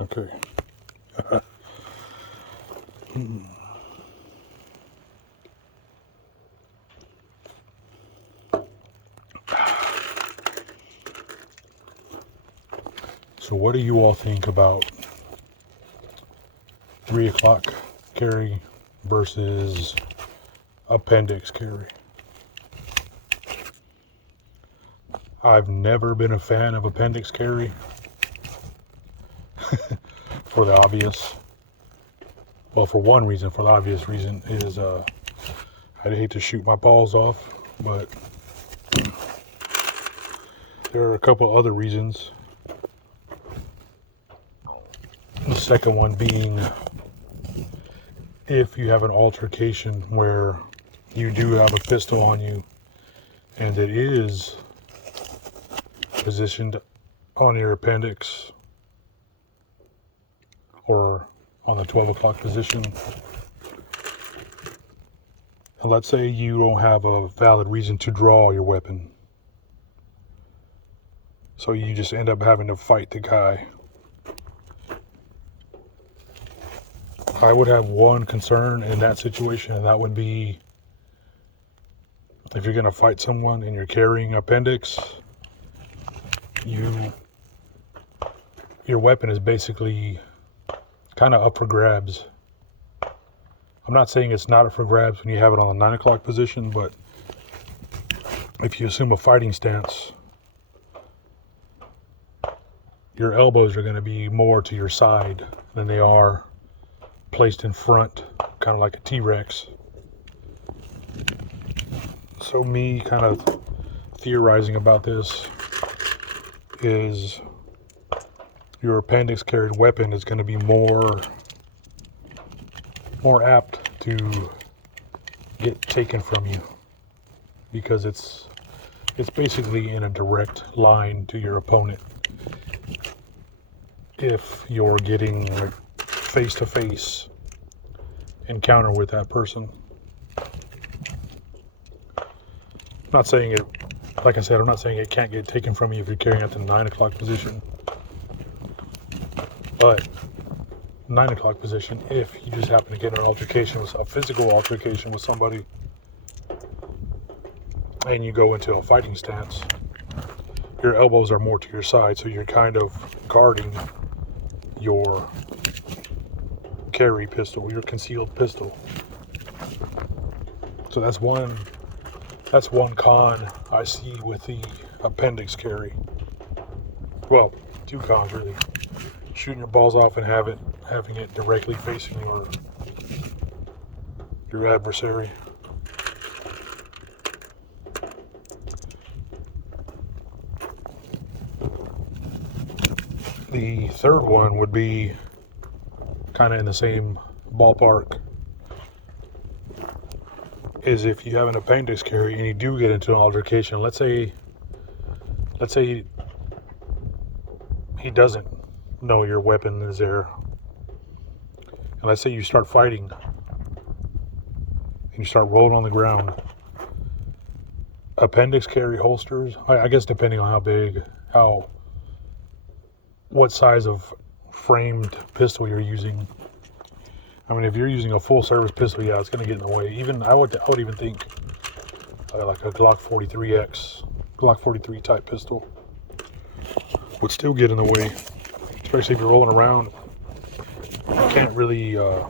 Okay. So what do you all think about 3 o'clock carry versus appendix carry? I've never been a fan of appendix carry for the obvious. Well, for one reason, for the obvious reason is I'd hate to shoot my balls off, but there are a couple other reasons. The second one being if you have an altercation where you do have a pistol on you and it is positioned on your appendix or on the 12 o'clock position. And let's say you don't have a valid reason to draw your weapon. So you just end up having to fight the guy. I would have one concern in that situation, and that would be if you're going to fight someone and you're carrying appendix, your weapon is basically kind of up for grabs. I'm not saying it's not up for grabs when you have it on the 9 o'clock position, but if you assume a fighting stance, your elbows are going to be more to your side than they are placed in front, kind of like a T-Rex. So me kind of theorizing about this is your appendix carried weapon is going to be more apt to get taken from you because it's basically in a direct line to your opponent. If you're getting like face-to-face encounter with that person. I'm not saying it, like I said, I'm not saying it can't get taken from you if you're carrying at the 9 o'clock position. But 9 o'clock position, if you just happen to get an altercation with a physical altercation with somebody and you go into a fighting stance, your elbows are more to your side, so you're kind of guarding your carry pistol, your concealed pistol. So that's one con I see with the appendix carry. Well, two cons really. Shooting your balls off and having it directly facing your adversary. The third one would be kind of in the same ballpark, is if you have an appendix carry and you do get into an altercation. Let's say he doesn't know your weapon is there, and let's say you start fighting and you start rolling on the ground. Appendix carry holsters, I guess depending on how big, what size of framed pistol you're using. I mean, if you're using a full service pistol, yeah, it's going to get in the way. Even I would even think like a Glock 43X, Glock 43 type pistol would still get in the way, especially if you're rolling around. You can't really, and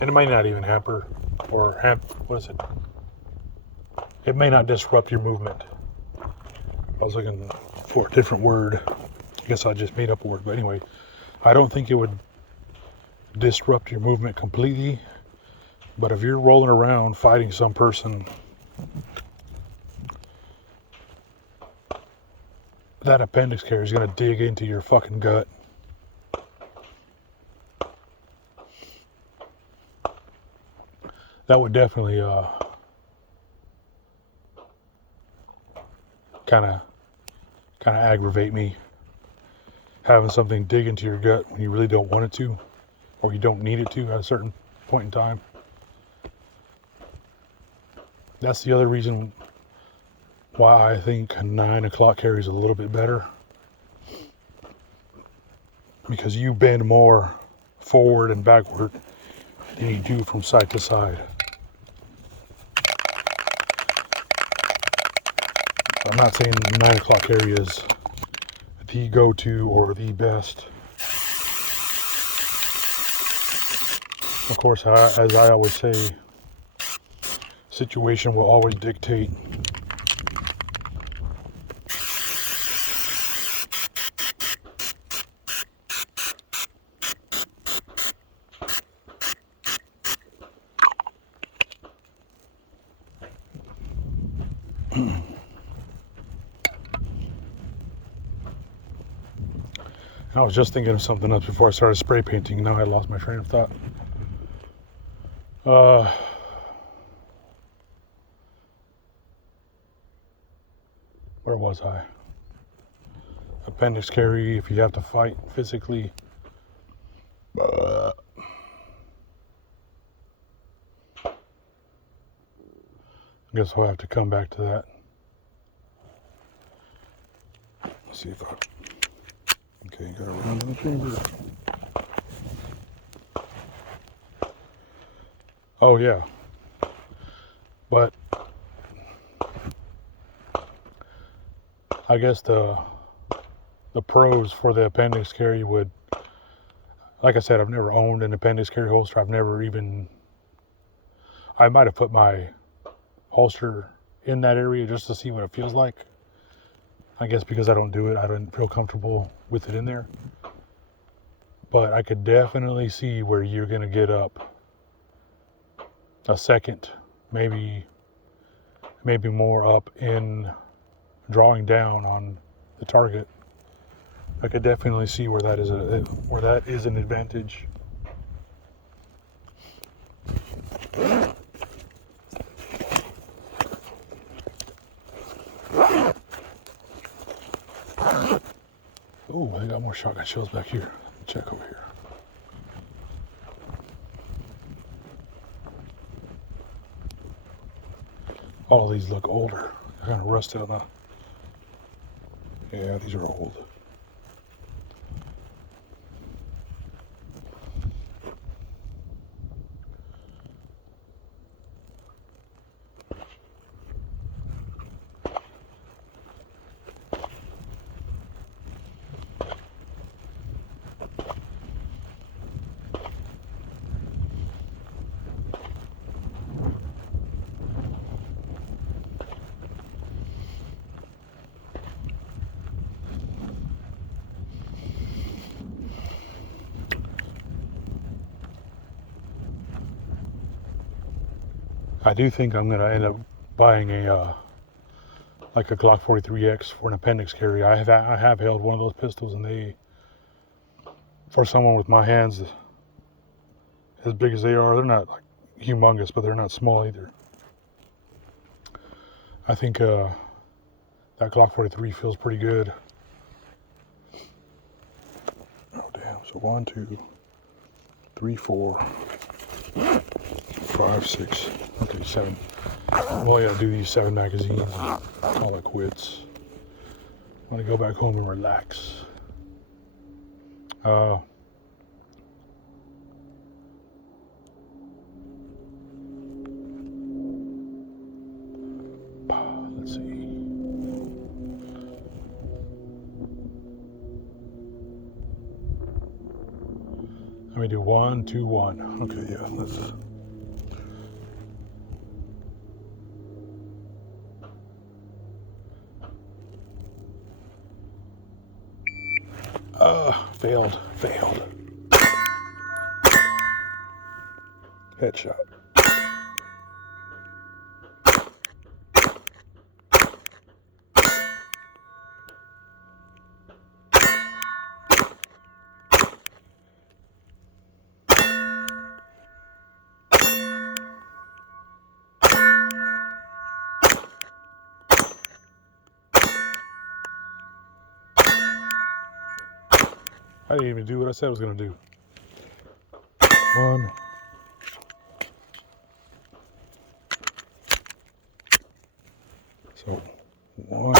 it might not even hamper or what is it? It may not disrupt your movement. I was looking for a different word. I guess I just made up a word, but anyway, I don't think it would disrupt your movement completely, but if you're rolling around fighting some person, that appendix carry is going to dig into your fucking gut. That would definitely kind of aggravate me, having something dig into your gut when you really don't want it to, or you don't need it to at a certain point in time. That's the other reason why I think 9 o'clock carry is a little bit better. because you bend more forward and backward than you do from side to side. I'm not saying 9 o'clock area is the go-to or the best. Of course, as I always say, situation will always dictate. I was just thinking of something else before I started spray painting. Now I lost my train of thought. Where was I? Appendix carry, if you have to fight physically. I guess I'll have to come back to that. Let's see if I... Okay, got around in the chamber. Oh yeah. But I guess the pros for the appendix carry would, like I said, I've never owned an appendix carry holster. I've never even, I might have put my holster in that area just to see what it feels like. I guess because I don't do it, I don't feel comfortable with it in there. But I could definitely see where you're going to get up a second, maybe more up in drawing down on the target. I could definitely see where that is an advantage. Oh, I got more shotgun shells back here. Check over here. All of these look older. They're kind of rusted on the... Yeah, these are old. I do think I'm going to end up buying like a Glock 43X for an appendix carry. I have held one of those pistols, and they, for someone with my hands as big as they are, they're not like humongous, but they're not small either. I think that Glock 43 feels pretty good. Oh damn! So 1, 2, 3, 4, 5, 6. Okay, 7. Well, yeah, do these 7 magazines and call it quits. I'm gonna go back home and relax. Let's see. Let me do 1, 2, 1. Okay, yeah, let's. Failed. Headshot. I didn't even do what I said I was going to do. 1. So, 1.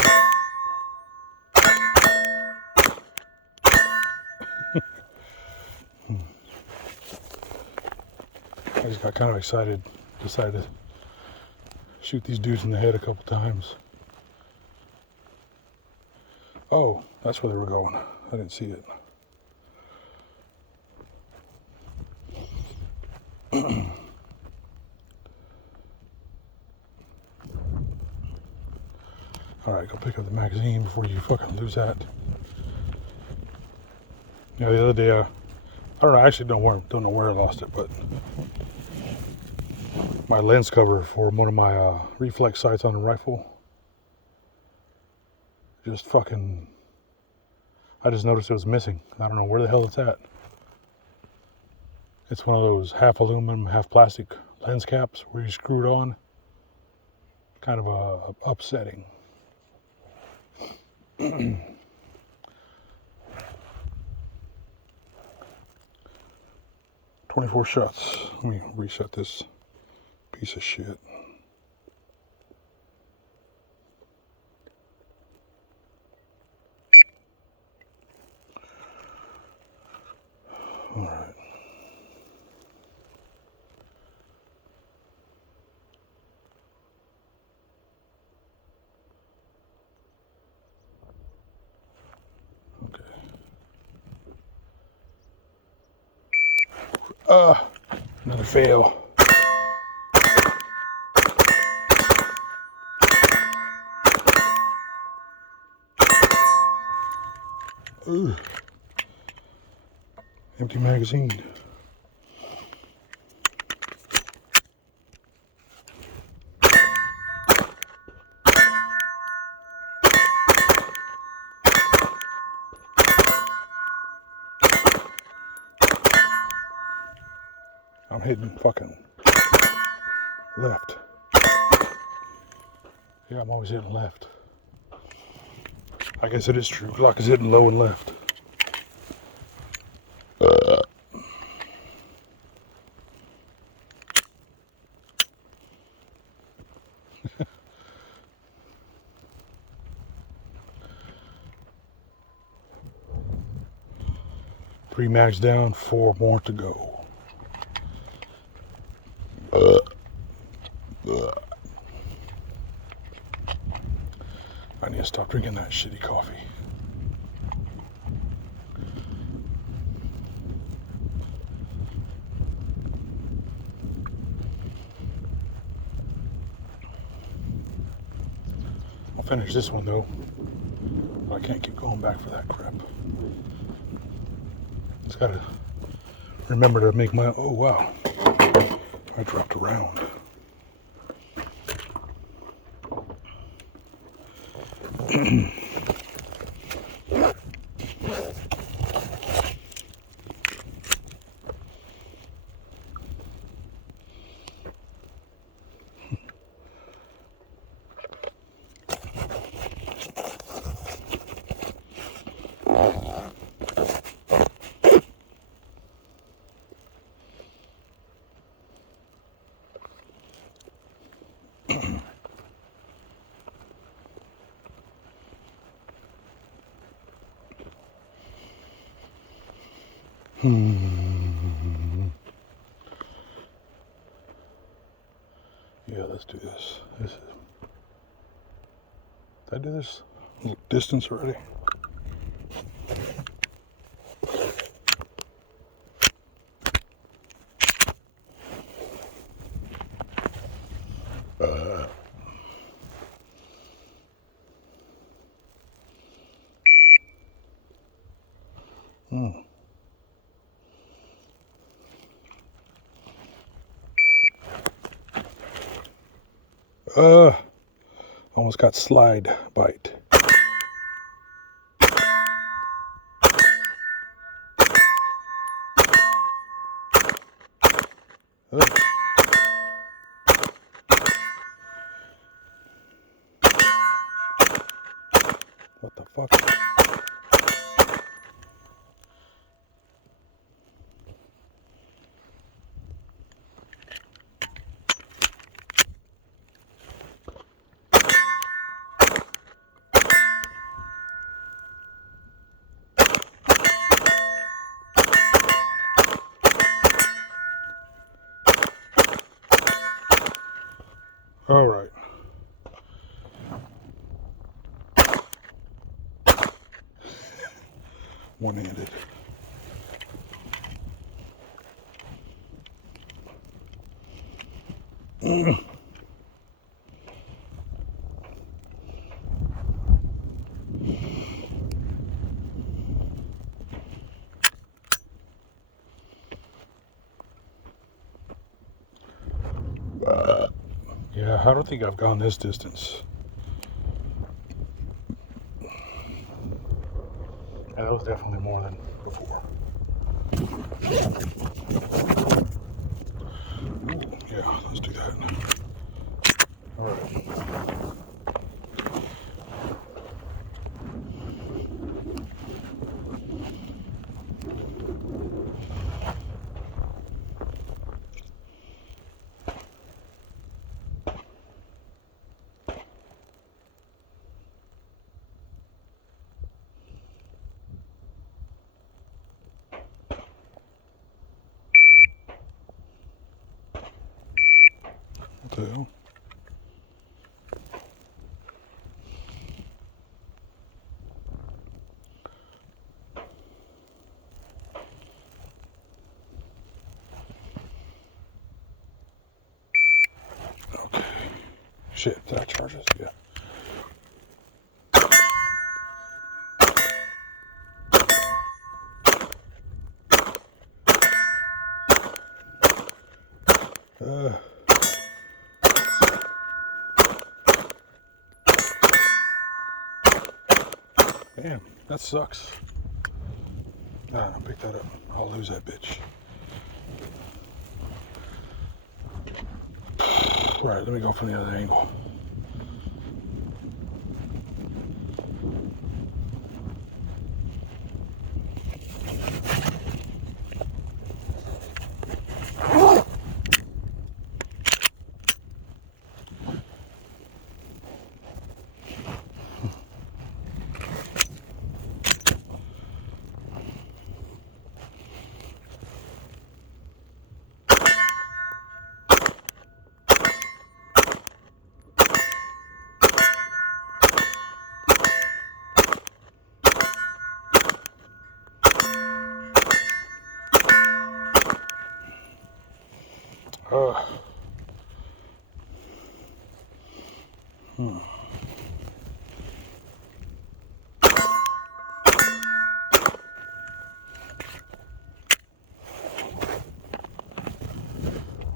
I just got kind of excited. Decided to shoot these dudes in the head a couple times. Oh, that's where they were going. I didn't see it. Alright, go pick up the magazine before you fucking lose that. Yeah, the other day, I don't know, I actually don't know where I lost it, but my lens cover for one of my reflex sights on the rifle just fucking, I just noticed it was missing. I don't know where the hell it's at. It's one of those half aluminum, half plastic lens caps where you screw it on. Kind of upsetting. 24 shots. Let me reset this piece of shit. All right. Okay. Another fail. Ugh. Empty magazine. I'm hitting fucking left. Yeah, I'm always hitting left. I guess it is true. Glock is hitting low and left. Three mags down, 4 more to go. I need to stop drinking that shitty coffee. I'll finish this one though. I can't keep going back for that crap. Just gotta remember to make my, oh wow, I dropped a round. Yeah, let's do this. Did I do this distance already? Almost got slide bite. What the fuck? All right. One-handed. Yeah, I don't think I've gone this distance. Yeah, that was definitely more than before. Yeah, let's do that. All right. What the hell? Okay. Shit, did I charge this? Yeah. Damn, that sucks. I'll pick that up. I'll lose that bitch. All right, let me go from the other angle.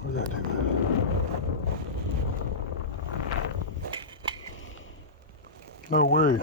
Where'd that do? No way.